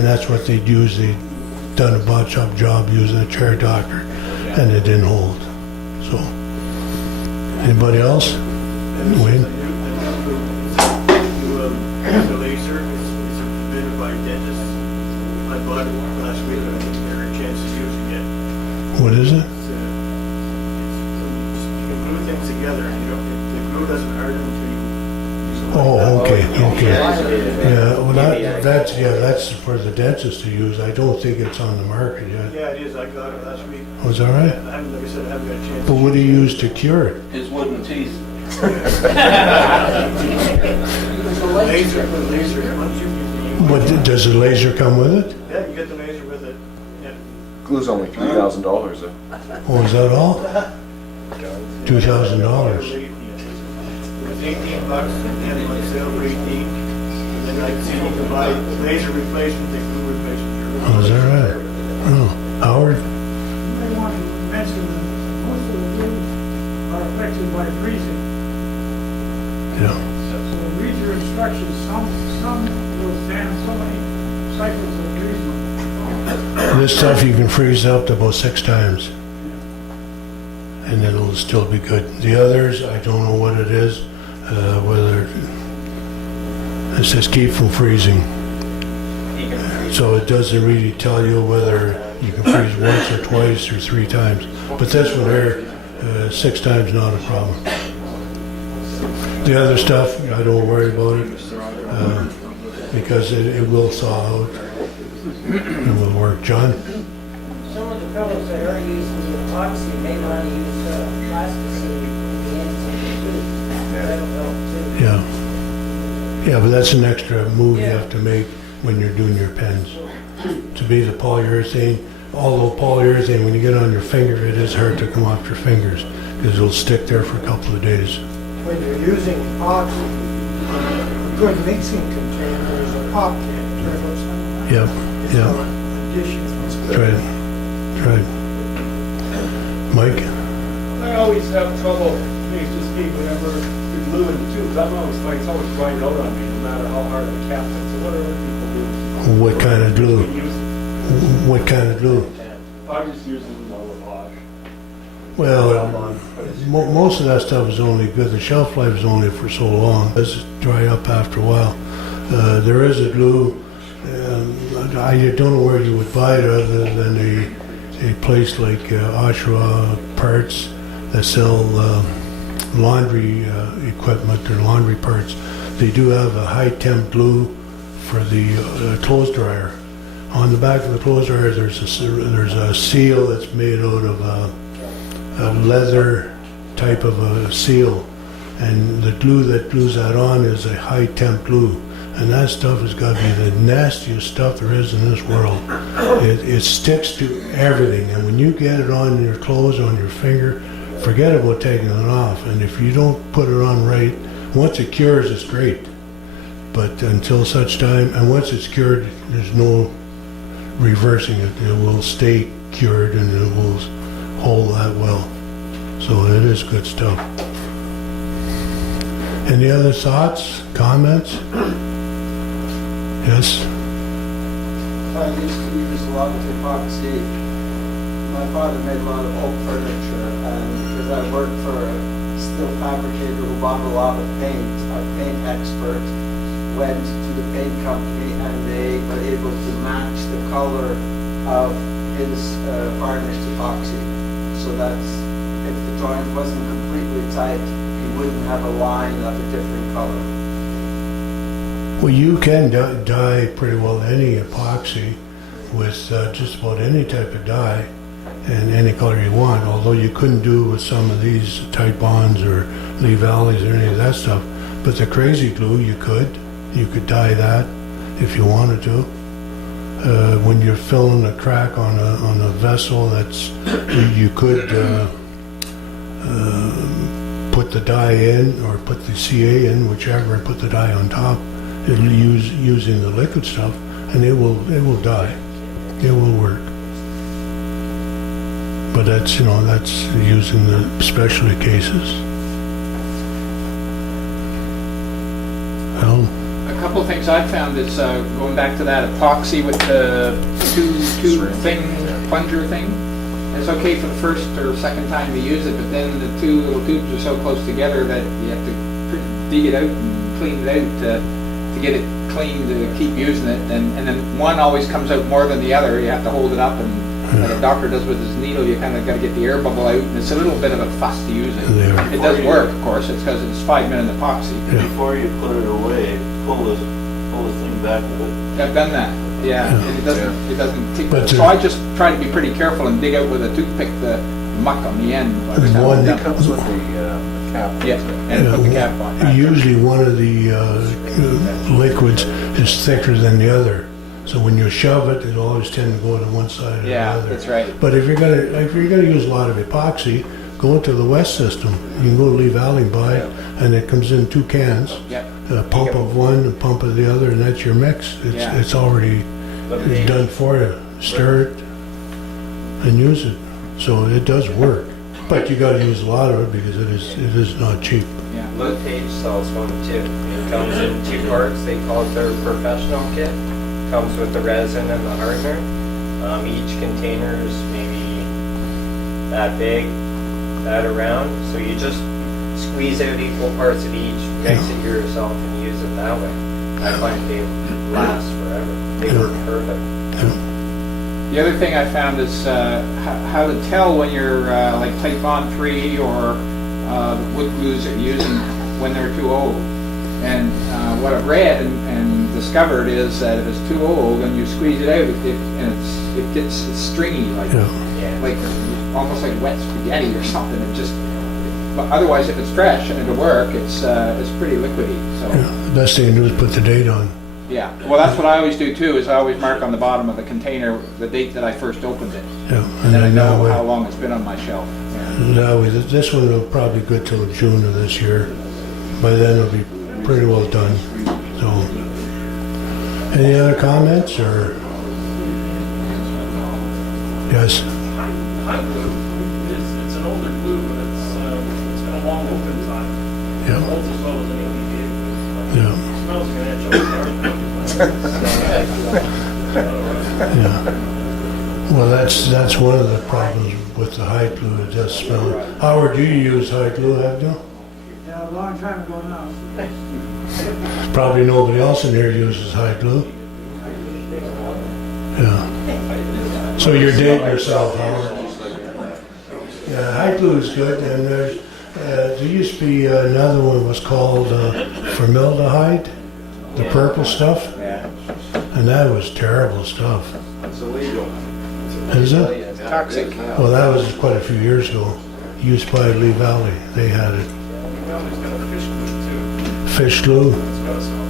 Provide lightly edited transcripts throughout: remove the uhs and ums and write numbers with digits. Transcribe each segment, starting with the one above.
and that's what they'd use. They'd done a botch up job using a chair doctor, and it didn't hold. So, anybody else? Wayne? The laser is invented by dentists. I bought it last week, but I didn't get a chance to use it yet. What is it? You can glue things together, and the glue doesn't harden until you use it. Oh, okay. Yeah, well, that's for the dentist to use. I don't think it's on the market yet. Yeah, it is. I got it last week. Was that right? I haven't, like I said, I haven't got a chance. But what do you use to cure it? His wooden teeth. Laser. Once you But does the laser come with it? yeah, you get the laser with it. Yeah. Glue's only $3,000 though. Oh, is that all? $2,000. It was 18 bucks, and then on sale for 18. And then I see you can buy laser replacement and glue replacement. Oh, is that right? Oh, Howard? I want to mention that most of the glue are affected by freezing. Yeah. So read your instructions. Some will stand so many cycles of freezing. This stuff you can freeze up to about 6 times. And then it'll still be good. The others, I don't know what it is, whether it says keep from freezing. So it doesn't really tell you whether you can freeze once or twice or 3 times. But this one here, 6 times not a problem. The other stuff, I don't worry about it because it will thaw out. It will work. John? Some of the fellows that are using the epoxy may want to use plasticine in the too. That'll help too. Yeah. Yeah, but that's an extra move you have to make when you're doing your pens. To be the polyurethane, although polyurethane, when you get on your finger, it is hard to come off your fingers because it'll stick there for a couple of days. When you're using epoxy, a good mixing container is a pop can. Turn upside down. Yep, It's yeah. not an addition. Right. Mike? I always have trouble, maybe it's just me, whenever you're gluing the tubes, I'm always finding it's always drying out on me, no matter how hard I cap it. So what do other people do? What kind of glue? Can use What kind of glue? it. I'm just using normal wash. Well, most of that stuff is only good. The shelf life is only for so long. It does dry up after a while. There is a glue. I don't know where you would buy it other than a place like Oshawa Parts that sell laundry equipment or laundry parts. They do have a high temp glue for the clothes dryer. On the back of the clothes dryer, there's a seal that's made out of a leather type of a seal, and the glue that glues that on is a high temp glue. And that stuff has got to be the nastiest stuff there is in this world. It sticks to everything, and when you get it on your clothes, on your finger, forget about taking it off. And if you don't put it on right, once it cures, it's great. But until such time, and once it's cured, there's no reversing it. It will stay cured and it will hold that well. So it is good stuff. Any other thoughts, comments? Yes? I used to use a lot of epoxy. My father made a lot of oak furniture, and because I worked for a steel fabricator who bought a lot of paint, our paint expert went to the paint company and they were able to match the color of his varnished epoxy. So that if the joint wasn't completely tight, he wouldn't have a line of a different color. Well, you can dye pretty well any epoxy with just about any type of dye and any color you want, although you couldn't do with some of these tight bonds or Lee Valleys or any of that stuff. But the crazy glue, you could dye that if you wanted to. When you're filling a crack on a vessel, you could put the dye in or put the CA in, whichever, and put the dye on top. It'll using the liquid stuff, and it will dye. It will work. But that's using the specialty cases. Well, A couple of things I've found is going back to that epoxy with the two thing, plunger thing. It's okay for the first or second time you use it, but then the two little tubes are so close together that you have to dig it out and clean it out to get it clean to keep using it. And then one always comes out more than the other. You have to hold it up, and like a doctor does with his needle, you kind of got to get the air bubble out, and it's a little bit of a fuss to use it. Yeah. It does work, of course. It's because it's 5-minute epoxy. Yeah. Before you put it away, pull the thing back a bit. I've done that. Yeah, Yeah. it doesn't take. But So I just try to be pretty careful and dig out with a toothpick the muck on the end. by the time One- I'm It done. comes with the cap. Yeah, and put the cap on. Usually one of the liquids is thicker than the other. So when you shove it, it'll always tend to go to one side or the Yeah, other. that's right. But if you're gonna use a lot of epoxy, go into the West system. You can go to Lee Valley and buy it, and it comes in 2 cans. Yeah. A pump of one, a pump of the other, and that's your mix. Yeah. It's already done for you. Stir it and use it. So it does work. But you gotta use a lot of it because it is not cheap. Yeah. GlueTypes sells one too. It comes in 2 parts. They call it their professional kit. Comes with the resin and the hardener. Each container is maybe that big, that around. So you just squeeze out equal parts of each, mix it yourself, and use it that way. I find they last forever. They work perfect. The other thing I found is how to tell when you're like Type Bond 3 or the wood glues that you're using when they're too old. And what I've read and discovered is that if it's too old and you squeeze it out, it gets stringy, like almost like wet spaghetti or something. It just. But otherwise, if it's fresh and it'll work, it's pretty liquidy. So. Yeah. The best thing to do is put the date on. Yeah, well, that's what I always do too, is I always mark on the bottom of the container the date that I first opened it. Yeah. And then I know that way- how long it's been on my shelf. Yeah. That way, this one will probably be good till June of this year. By then, it'll be pretty well done. So, any other comments or? Yes. Hot glue, it's an older glue, but it's been a long open time. Yeah. It holds as well as an EPA. Yeah. It smells like an inch Yeah. Well, that's one of the problems with the hide glue. It does smell. Howard, you use hide glue, have you? Yeah, a long time ago now. Probably nobody else in here uses hide glue. Yeah. So you're dating yourself, Howard. Yeah, hide glue is good, and there used to be another one was called formaldehyde, the purple stuff, and that was terrible stuff. It's illegal. Is it? It's toxic. Well, that was quite a few years ago. Used by Lee Valley, they had it. It's got a fish glue too. Fish glue. It's gotta smell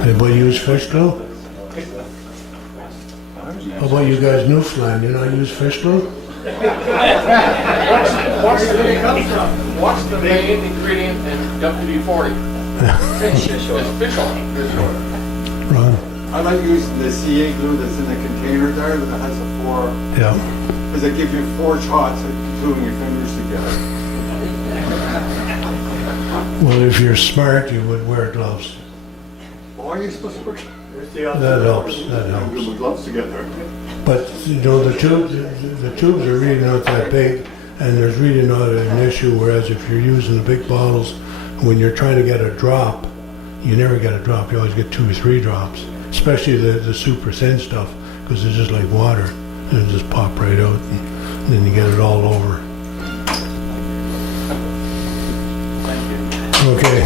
great. Anybody use fish glue? How about you guys, Newfoundland? You not use fish glue? What's the main comes from? What's the main ingredient in WD-40? Fish oil. It's fish oil. Ron? I like using the CA glue that's in the container there that has the 4, Yeah. because it gives you 4 shots at gluing your fingers together. Well, if you're smart, you would wear gloves. Why are you supposed to work? That helps. That helps. Glue the gloves together. But you know, the tubes are really not that big, and there's really not an issue. Whereas if you're using the big bottles, when you're trying to get a drop, you never get a drop. You always get 2 or 3 drops, especially the super thin stuff, because it's just like water, and it just pop right out, and then you get it all over. Okay.